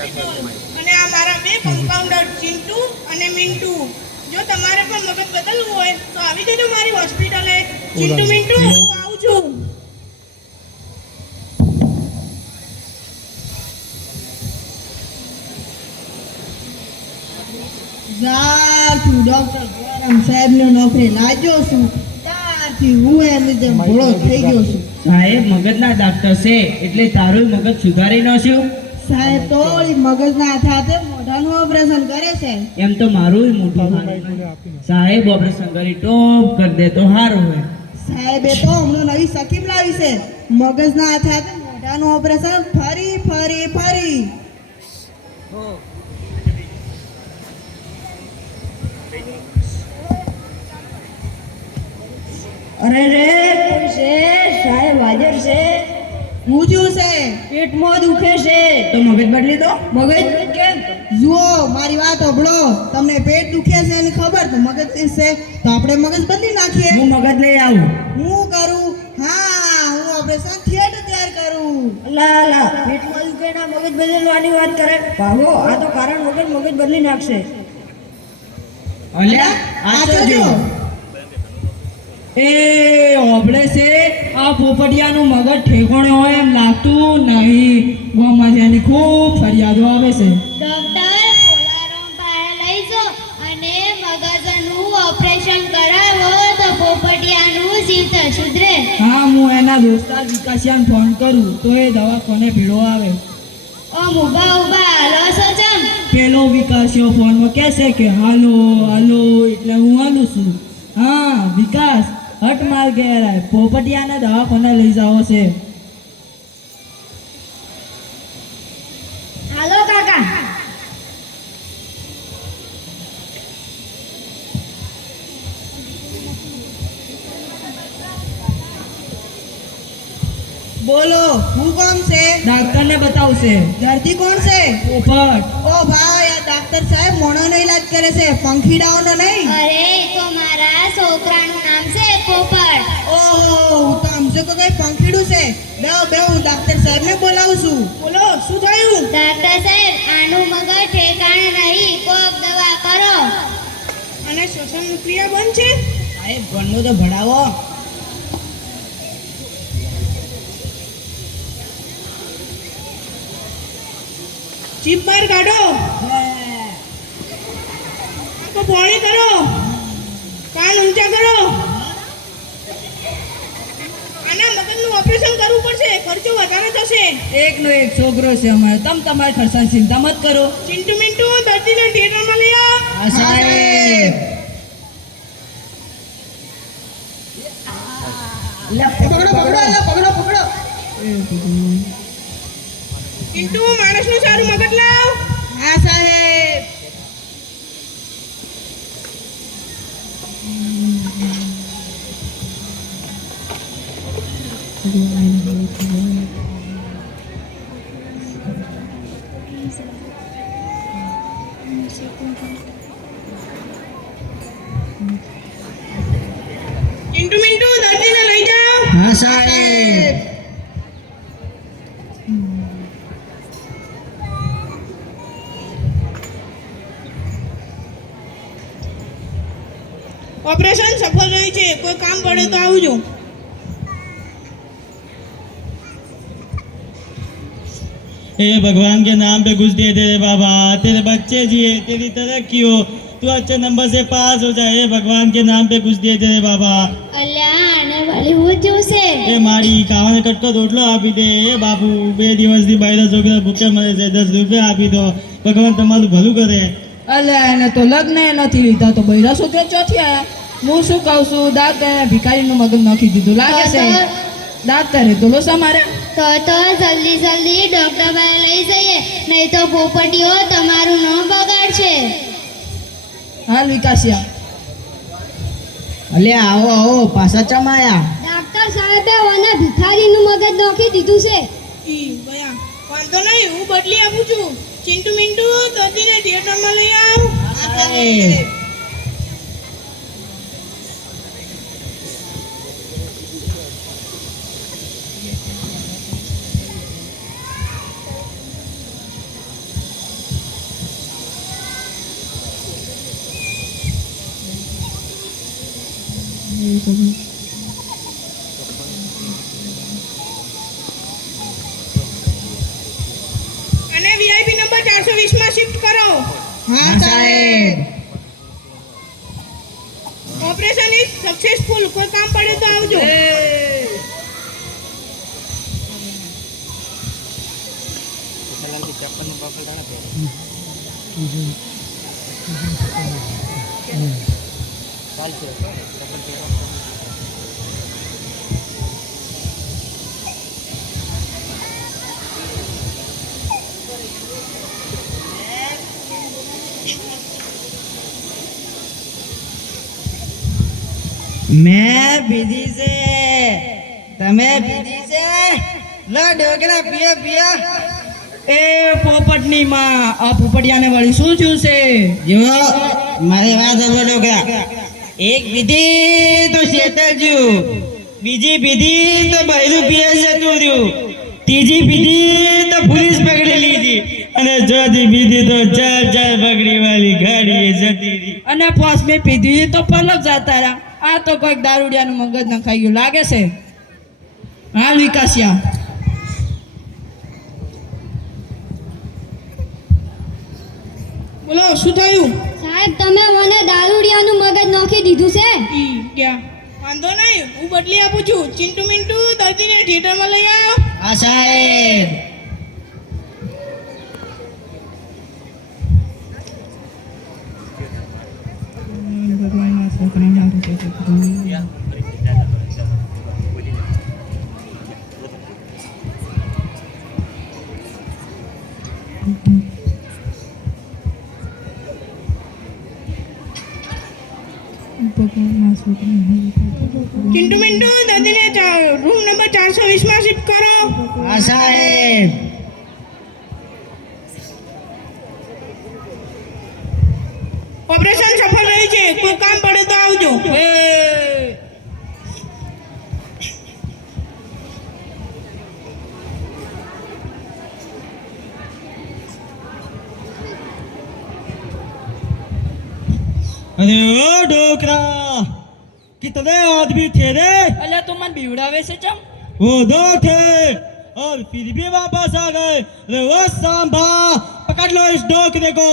અને આ મારા બે કમ્પાઉન્ડર ચિંટુ અને મિન્ટુ. જો તમારે પણ મગજ બદલવું હોય તો આવી જજો મારી હોસ્પિટલે. ચિંટુ મિન્ટુ હું આવું છું. જ્યારથી ડોક્ટર ગોરમ સાહેબને નોકરી લાગ્યો છું ત્યારથી હું એની જેમ ભોળો થઈ ગયો છું. સાહેબ મગજના ડોક્ટર છે એટલે તારું મગજ સુધારી નાખ્યું. સાહેબ તો મગજના સાથે મોઢાનું ઓપરેશન કરે છે. એમ તો મારું મોટું સાહેબ ઓપરેશન કરી ટોપ કરી દે તો સારું હોય. સાહેબે તો હમણાં નવી સ્કીમ લાવી છે. મગજના સાથે મોઢાનું ઓપરેશન ફરી ફરી ફરી. અરે રે કોઈ છે સાહેબ હાજર છે. હું થયું છે? પેટમાં દુખે છે. તો મગજ બદલી દો. મગજ કેમ? જુઓ મારી વાત સાંભળો. તમને પેટ દુખે છે એની ખબર તો મગજ છે તો આપણે મગજ બદલી નાખીએ. હું મગજ લઈ આવું. હું કરું? હા હું ઓપરેશન થિયેટર તૈયાર કરું. અલા અલા પેટમાં દુખે ના મગજ બદલવાની વાત કરે. ભાગો આ તો કારણ વગર મગજ બદલી નાખશે. અલ્યા આ તો જો એ ઓબળે છે. આ પોપટિયાનું મગજ ઠેકોણે હોય એમ લાગતું નહીં. ગામમાં જેની ખૂબ ફરિયાદો આવે છે. ડોક્ટર પોલારામ પાસે લઈ જાઓ અને મગજનું ઓપરેશન કરાવો તો પોપટિયાનું જીત સુધરે. હા હું એના દોસ્તાર વિકાસિયાને ફોન કરું તો એ દવાખાને ભીડો આવે. ઓમ ઊભા ઊભા હાલો છો ચમ? પેલો વિકાસિયો ફોનમાં કહેશે કે હાલો હાલો એટલે હું હાલું છું. હા વિકાસ હટ માર ઘેર આય. પોપટિયાને દવાખાને લઈ જાવો છે. હાલો કાકા. બોલો હું કોણ છે? ડાક્ટરને બતાવશે. દર્દી કોણ છે? પોપટ. ઓ ભાઈ આ ડાક્ટર સાહેબ મોણાનો ઈલાજ કરે છે પંખીડાઓનો નહીં. અરે એ તો મારા છોકરાનું નામ છે પોપટ. ઓહો હું તો આમ છે કે કઈ પંખીડું છે. બે હું ડાક્ટર સાહેબને બોલાવું છું. બોલો શું થયું? ડોક્ટર સાહેબ આનું મગજ ઠેકાણે નહીં. કોક દવા કરો. અને શ્વસન ક્રિયા બંધ છે. સાહેબ ઘરનું તો ભણાવો. જીભ બહાર કાઢો. આંખો પહોળી કરો. કાન ઊંચા કરો. આના મગજનું ઓપરેશન કરવું પડશે. ખર્ચો વધારે થશે. એકનો એક છોકરો છે અમારે. તમારી ખર્ચાની ચિંતા મત કરો. ચિંટુ મિન્ટુ દર્દીને થિયેટરમાં લઈ આવ. હા સાહેબ. પકડો. ચિંટુ માણસનું સારું મગજ લાવ. હા સાહેબ. ચિંટુ મિન્ટુ દર્દીને લઈ જાઓ. હા સાહેબ. ઓપરેશન સફળ રહ્યું છે. કોઈ કામ પડે તો આવજો. हे भगवान के नाम पे कुछ दे दे बाबा, तेरे बच्चे जिए, तेरी तरक्की हो, तू अच्छे नंबर से पास हो जाए। हे भगवान के नाम पे कुछ दे दे बाबा। અલ્યા આને વળી હું થયું છે? એ મારી કાવાને કટકો રોટલો આપી દે. એ બાપુ 2 દિવસથી બૈરા છોકરા ભૂખ્યા મરે છે. 10 રૂપિયા આપી દો. ભગવાન તમારું ભલું કરે. અલ્યા એને તો લગ્ન નથી લીધા તો બૈરા છોકરા ચોથી આયા. હું શું કહું છું ડાક્ટરે ભિખારીનું મગજ નાખી દીધું લાગે છે. ડાક્ટરે તો લોસા માર્યા. તો જલ્દી જલ્દી ડોક્ટર પાસે લઈ જઈએ નહીં તો પોપટીઓ તમારું નામ બગાડશે. હાલ વિકાસિયા. અલ્યા આવો આવો પાછા ચમાયા. ડોક્ટર સાહેબે ઓને ભિખારીનું મગજ નાખી દીધું છે. ઈ ગયા. વાંધો નહીં હું બદલી આપું છું. ચિંટુ મિન્ટુ દર્દીને થિયેટરમાં લઈ આવ. અને વીઆઈપી નંબર 420 માં શિફ્ટ કરો. હા સાહેબ. Operation is successful. કોઈ કામ પડે તો આવજો. મેં પીધી છે, તમે પીધી છે? લો ઢોકળા પીઓ પીઓ. એ પોપટની માં, આ પોપટિયાને વળી શું થયું છે? જો મારી વાત સાંભળો ઢોકળા. એક પીધી તો શેતરજ્યુ, બીજી પીધી તો બૈરું પીએ જતું રહ્યું, ત્રીજી પીધી તો પોલીસ પકડી લીધી, અને ચોથી પીધી તો 4 પકડી વાળી ગાડીએ જતી રહી, અને પાંચમી પીધી તો પલક જતા રહ્યા. આ તો કોઈક દારૂડિયાનું મગજ નખાઈ ગયું લાગે છે. હાલ વિકાસિયા. બોલો શું થયું? સાહેબ તમે મને દારૂડિયાનું મગજ નાખી દીધું છે. ઈ ગયા. વાંધો નહીં, હું બદલી આપું છું. ચિંટુ મિન્ટુ દર્દીને થિયેટરમાં લઈ આવો. હા સાહેબ. ચિંટુ મિન્ટુ દર્દીને રૂમ નંબર 420 માં શિફ્ટ કરો. હા સાહેબ. ઓપરેશન સફળ રહ્યું છે. કોઈ કામ પડે તો આવજો. अरे ओ डोकरा, कितने आदमी थे रे? અલ્યા તું મને બીવડાવે છે ચમ? वो 2 थे और फिर भी वापस आ गए. अरे वो सांभा, पकड़ लो इस डोकरे को.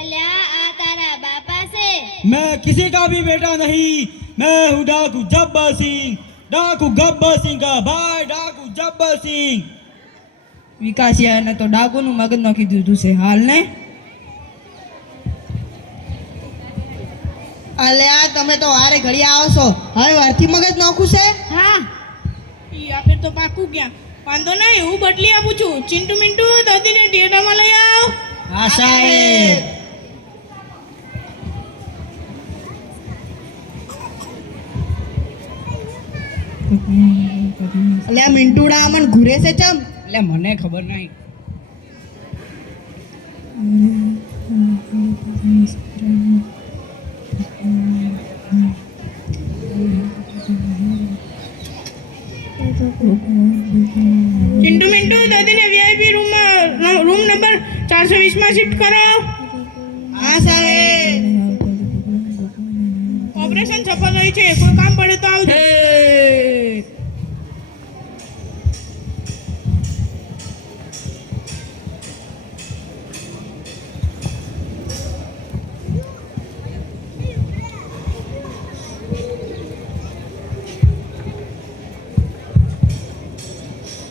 અલ્યા આ તારા બાપા છે. मैं किसी का भी बेटा नहीं, मैं हूँ डाकू जब्बर सिंह, डाकू गब्बर सिंह का भाई, डाकू जब्बर सिंह. વિકાસિયાને તો ડાકુનું મગજ નાખી દીધું છે હાલ ને. અલ્યા તમે તો હારે ઘડી આવો છો, હવે વારથી મગજ નાખું છે. હા ઈ આપે તો પાકું ગયા. વાંધો નહીં, હું બદલી આપું છું. ચિંટુ મિન્ટુ દર્દીને થિયેટરમાં લઈ આવો. હા સાહેબ. અલ્યા મિન્ટુડા અમન ઘૂરે છે ચમ? એટલે મને ખબર નહીં. ચિંટુ મિન્ટુ દર્દીને વીઆઈપી રૂમ નંબર 420 માં શિફ્ટ કરો. હા સાહેબ. ઓપરેશન સફળ રહ્યું છે. કોઈ કામ પડે તો આવજો.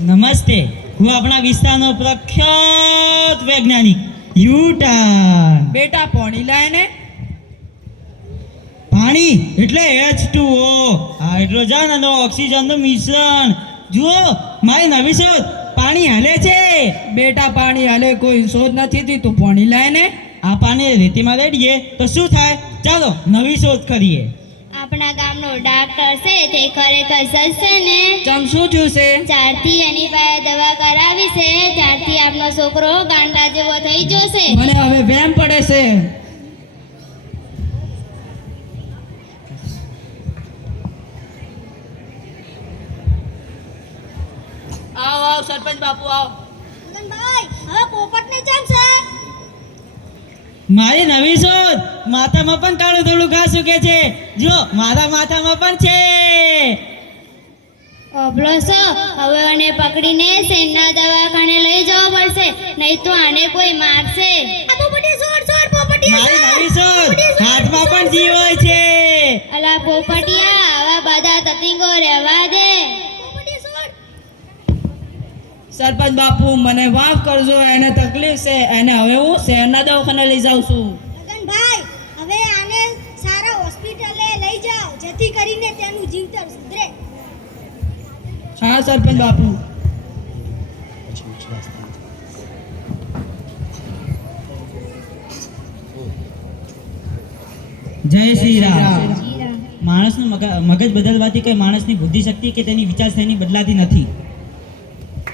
નમસ્તે, હું આપણા વિસ્તારનો પ્રખ્યાત વૈજ્ઞાનિક યુટાન. બેટા પાણી લાય ને. પાણી એટલે H2O, હાઇડ્રોજન અને ઓક્સિજનનું મિશ્રણ. જુઓ મારી નવી શોધ, પાણી હાલે છે. બેટા પાણી હાલે કોઈ શોધ નથી થી, તું પાણી લાય ને. આ પાણી રેતીમાં રેડીએ તો શું થાય? ચાલો નવી શોધ કરીએ. આપણા ગામનો ડાક્ટર છે તે ખરેખર સચ છે ને. ચમ શું થયું છે? ચારથી એની પાસે દવા કરાવી છે, ત્યારથી આપનો છોકરો ગાંડા જેવો થઈ જશે. મને હવે વેમ પડે છે. આવ આવ સરપંચ બાપુ આવ. ભાઈ હવે પોપટને ચાલ છે. મારી નવી શોધ માથામાં પણ કાળું થોડું ઘાસ ઉગે છે. જો મારા માથામાં પણ છે. અબળો છો, હવે આને પકડીને સેનના દવાખાને લઈ જવો પડશે, નહીં તો આને કોઈ મારશે. આ પોપટી છોડ છોડ પોપટિયા મારી નવી શોધ, હાથમાં પણ જીવ હોય છે. અલા પોપટિયા, આવા બધા તતિંગો રહેવા દે. પોપટી છોડ. સરપંચ બાપુ મને માફ કરજો, એને તકલીફ છે, એને હવે હું શહેરના દવાખાને લઈ જાઉં છું. લગનભાઈ, હવે આને સારા હોસ્પિટલે લઈ જાઓ, જેથી કરીને તેનું જીવતર સુધરે. હા સરપંચ બાપુ. જય શ્રી રામ. માણસનું મગજ બદલવાથી કોઈ માણસની બુદ્ધિ શક્તિ કે તેની વિચારસરણી બદલાતી નથી.